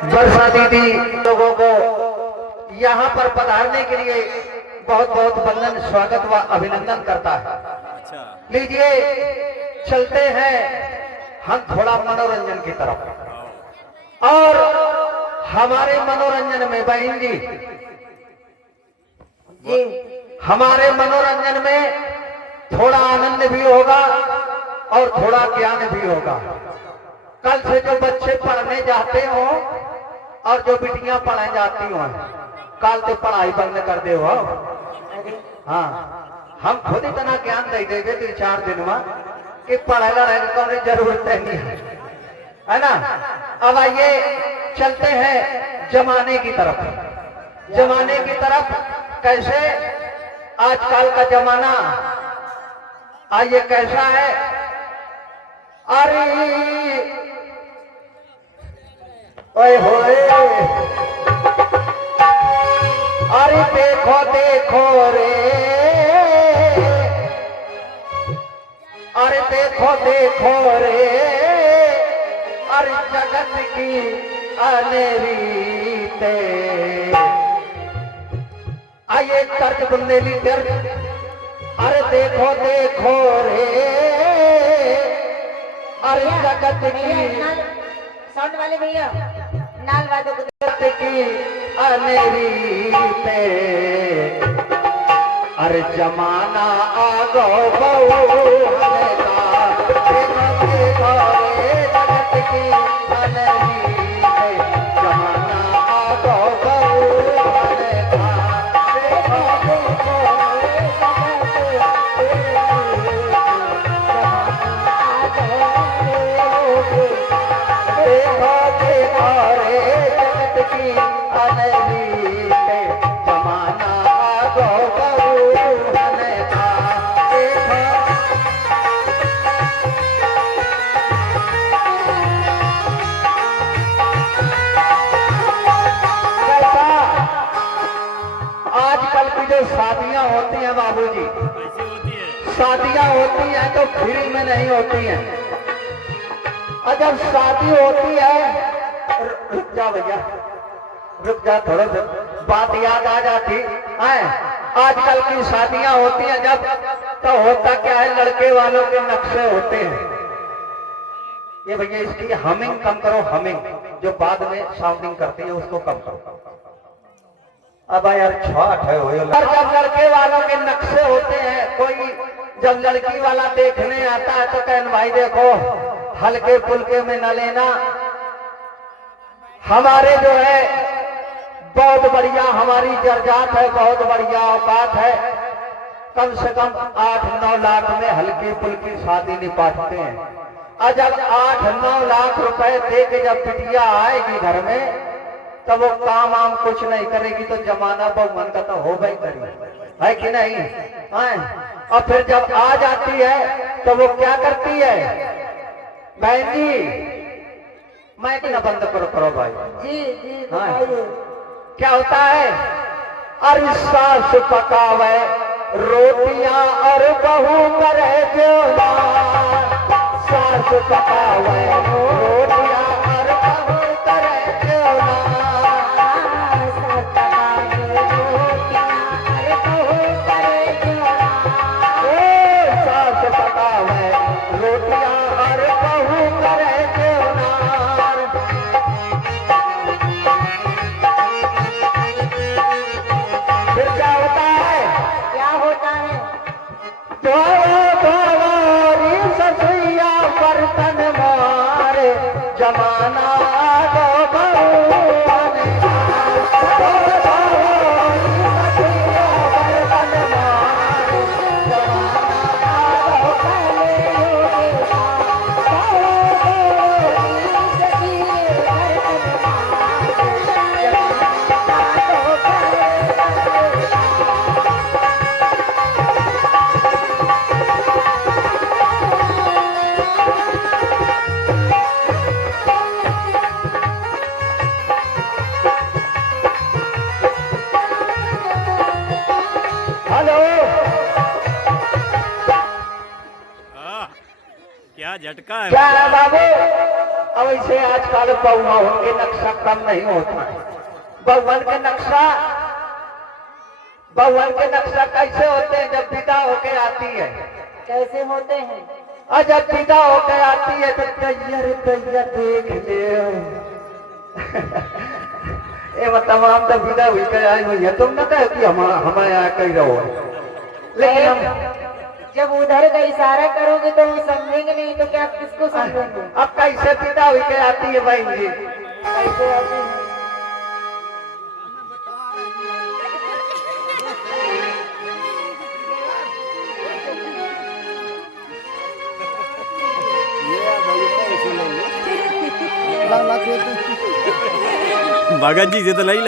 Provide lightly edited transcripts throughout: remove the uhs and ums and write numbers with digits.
वर्षा दीदी लोगों को यहाँ पर पधारने के लिए बहुत बहुत वंदन, स्वागत व अभिनंदन करता है। अच्छा, लीजिए चलते हैं हम थोड़ा मनोरंजन की तरफ। और हमारे मनोरंजन में बहन जी हमारे मनोरंजन में थोड़ा आनंद भी होगा और थोड़ा ज्ञान भी होगा। कल से जो बच्चे पढ़ने जाते हो और जो बिटियां पढ़ने जाती हो, कल तो पढ़ाई बंद कर दे हो। हाँ, हम खुद इतना ज्ञान दे देंगे 3-4 दिन में कि पढ़ाई लड़ाई की जरूरत नहीं है ना। अब आइए चलते हैं जमाने की तरफ। जमाने की तरफ कैसे आजकल का जमाना आइए कैसा है। अरे ओए होए, अरे देखो देखो रे, अरे देखो देखो रे, अरे जगत की अनेरीते। आइए तर्ज बुंदेली तर्ज। अरे देखो देखो रे, अरे जगत की साउंड वाले भैया नाल वादों को जगत की अनेरीते। अरे जमाना आ गो बहू का, देखो देखो रे जगत की अनेरीते। जमाना आ गो बहू का, देखो देखो रे देखो देखो रे जगत की अनरीते। जमाना आ गो बहू का, देखो। कैसा आजकल की जो शादियां होती हैं बाबूजी, कैसी होती है? शादियां होती हैं तो फ्री में नहीं होती हैं। और जब शादी होती है, रुक जा भैया, रुक जा थोड़ा सा, बात याद आ जाती है। आजकल की शादियां होती हैं जब, तो होता क्या है, लड़के वालों के नक्शे होते हैं। ये भैया इसकी हमिंग कम करो, हमिंग जो बाद में साउंडिंग करती है उसको कम करो। अब यार छाट है वो। जब लड़के वालों के नक्शे होते हैं, कोई जब लड़की वाला देखने आता है तो कहन भाई देखो हल्के फुल्के में न लेना, हमारे जो है बहुत बढ़िया, हमारी जर्जात है, बहुत बढ़िया औकात है। कम से कम 8-9 लाख में हल्की फुल्की शादी निपाटते हैं। और जब 8-9 लाख रुपए दे के जब बिटिया आएगी घर में, तब वो काम आम कुछ नहीं करेगी तो जमाना बहुमन का तो होगा ही करेगी, है कि नहीं? और फिर जब आ जाती है तो वो क्या करती है बहन जी? मैं ना बंद करो भाई जी जी बताइए क्या होता है। अरे सास पकावे रोटियां और बहू करे जोना, सास पकावे रोटियां और बहू करे जोना। सास पकावे रोटियां और बहू करे जोना। फिर क्या होता है? क्या होता है? धोवो धोवो री ससुइया बर्तन मारे, जमाना आ गो बहू ने। धोवो धोवो री ससुइया बर्तन मारे, जमाना आ गो हेलो। क्या झटका है? क्या है बाबू? अब ऐसे आजकल बहुओं के नक्शा कम नहीं होता है। बहुवन के नक्शा कैसे होते हैं? जब विदा होके आती है, कैसे होते हैं? और जब विदा होके आती है तो तैयार देख ले ये तमाम तो विदा हुई के आई हुई है। तुम न कहो कि हमारे यहाँ कहीं रहो, लेकिन हम जब उधर का इशारा करोगे तो वो समझेंगे नहीं तो क्या किसको समझेंगे? अब कैसे विदा हुई के आती है बहन जी? कैसे आते हैं? भगत जी से तो नहीं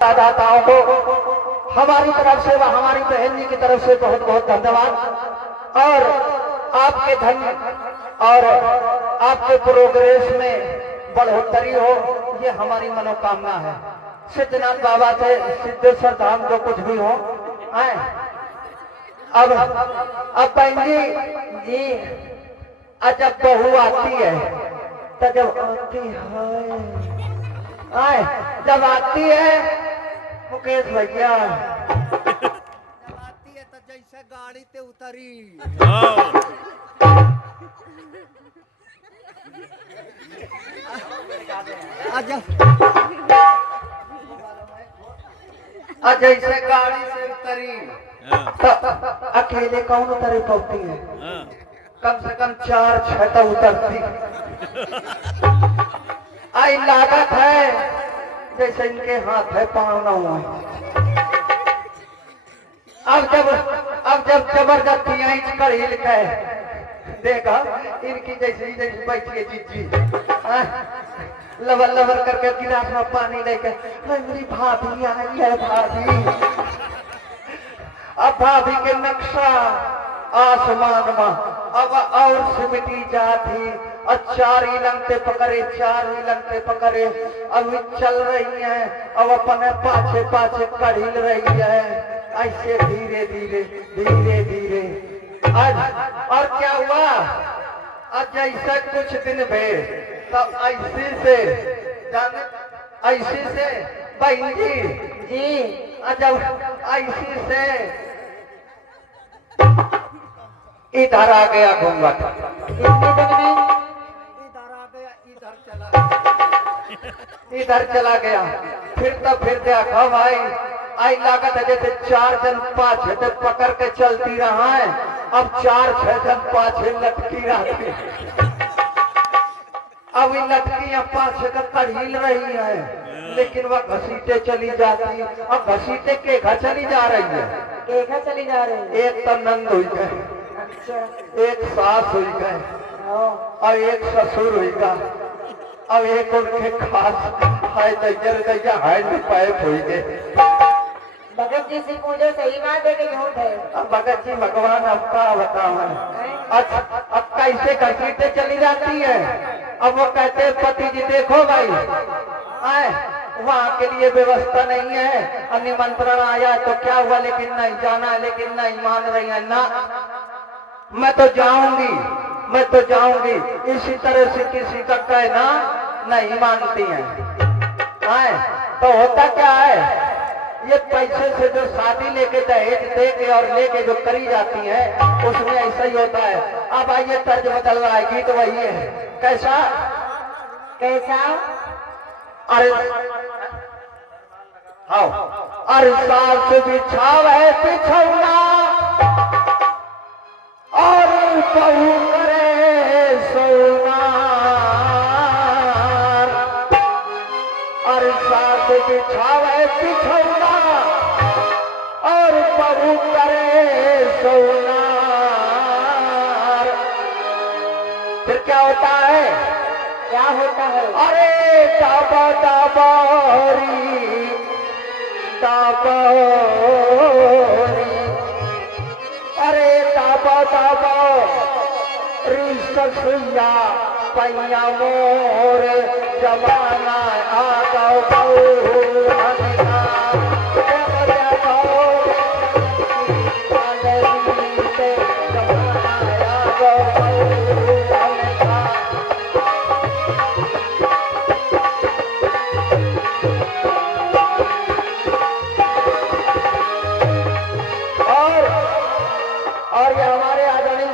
दाताओं को हमारी तरफ से व हमारी बहन जी की तरफ से बहुत बहुत धन्यवाद। और आपके धन और आपके प्रोग्रेस में बढ़ोतरी हो, ये हमारी मनोकामना है। सिद्धनाथ बाबा से सिद्धेश्वर धाम जो कुछ भी हो आए। अब बहन जी जब बहू आती है तो जब आती है आए, जब आती है मुकेश भैया, जब आती है तो जैसे गाड़ी ते उतरी जैसे गाड़ी से उतरी तो अकेले कौन उतरे पड़ती है? कम से कम 4-6 तो उतरती। आई लागत है जैसे इनके हाथ है पाँव न हुआ। अब जब जबरदस्ती आई कड़ील के देखा इनकी जैसी जैसी बैठी है जीजी लवर लवर करके गिलास में पानी लेके, मेरी भाभी आई है भाभी। अब भाभी के नक्शा आसमान में अब और सिमटी जाती और 4 ही लंगते पकड़े अभी चल रही हैं। अब अपने पाछे कढ़िल रही है ऐसे धीरे धीरे। आज और क्या हुआ? आज जैसे कुछ दिन भे तो ऐसे से बहन जी जब ऐसे से इधर आ गया घूंघट, इतने दिन में इधर चला गया। फिर देखा भाई आई लागत है जैसे 4 जन पाछे से पकड़ के चलती रहा है। अब 4-6 जन पाछे लटकी रहती, अब ये लटकियां पाछे का कढ़ील रही है, लेकिन वह घसीटे चली जाती। अब घसीटे केघा चली जा रही है, केघा चली जा रही है। एक तो नंद हुई गए, अच्छा एक सास हुई गए और एक ससुर हुई गा। अब एक उनके खास हाय दैया हैंड पाइप हुई गए। भगत जी से पूछो सही बात है कि झूठ है? अब भगत जी भगवान आपका बताओ अब कैसे घसीटे चली जाती है। अब वो कहते हैं पति जी देखो भाई आए वहाँ के लिए व्यवस्था नहीं है, निमंत्रण आया तो क्या हुआ, लेकिन नहीं जाना, लेकिन नहीं मान रही है ना। मैं तो जाऊंगी इसी तरह से किसी का कहना नहीं मानती हैं। आए तो होता क्या है, ये पैसे से जो शादी लेके दहेज दे के और लेके जो करी जाती है उसमें ऐसा ही होता है। अब आइए तर्ज बदल रहा है, गीत वही है। कैसा अरे आओ अरे सास बिछाव है बिछौना और बहू करे सोना। अरे सास बिछाव है बिछौना और बहू करे सोना। फिर क्या होता है? क्या होता है? अरे दाबोरी अरे ससुया पैया मोर जमाना आ गौ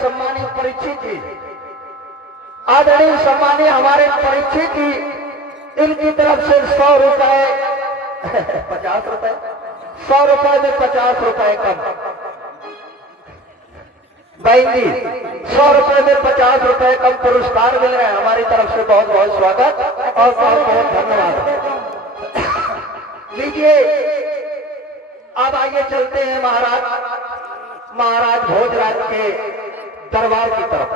सम्मानीय परीक्षित जी, आदरणीय सम्मानीय हमारे परीक्षित जी, इनकी तरफ से 100 रुपए 50 रुपए 100 रुपए में 50 रुपए कम। बहन जी 100 रुपए में 50 रुपए कम पुरस्कार मिल रहे हैं, हमारी तरफ से बहुत बहुत स्वागत और बहुत बहुत धन्यवाद। लीजिए अब आइए चलते हैं महाराज भोजराज के दरबार की तरफ।